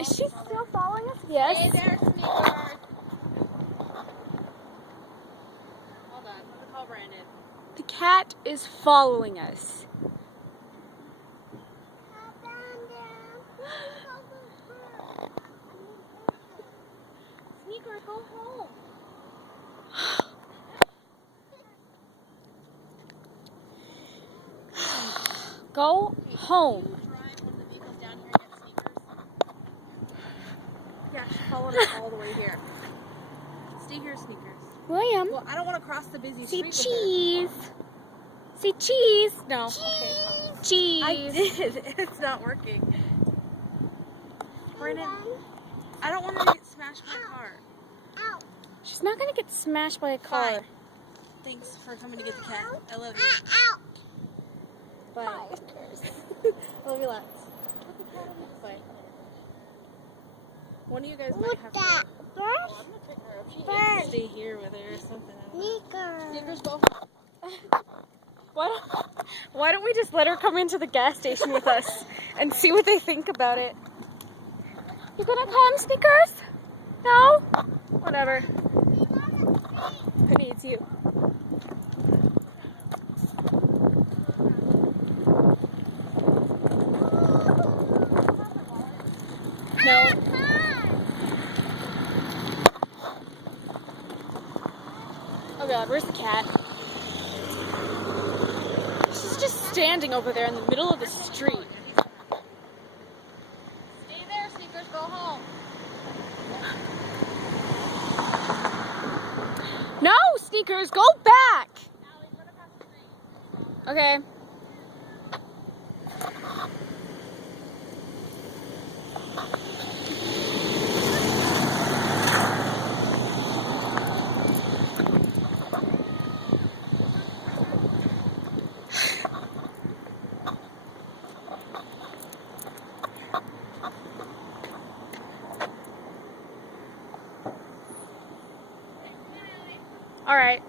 Is she still following us? Yes. Hey there, Sneaker. Hold on, let me call Brandon. The cat is following us. Sneaker, go home. Go home. Can you drive one of the vehicles down here and get Sneakers? Yeah, she followed us all the way here. Stay here, Sneakers. William. Well, I don't want to cross the busy Say street with her. cheese. Say cheese. No. Okay. Cheese. I did. It's not working. Brandon, I don't want her to get smashed by a car. She's not gonna get smashed by a car. Fine. Thanks for coming to get the cat. I love you. Bye. Well, relax. Bye. One of you guys might have to. Well, I'm gonna pick her up. She needs to stay here with her or something. I don't know. Sneakers, go. Why don't we just let her come into the gas station with us and see what they think about it? You gonna come, Sneakers? No? Whatever. Who needs you? No. Oh God, where's the cat? She's just standing over there in the middle of the street. Stay there, Sneakers. Go home. No, Sneakers, go back! Allie, run across the street. Okay. All right.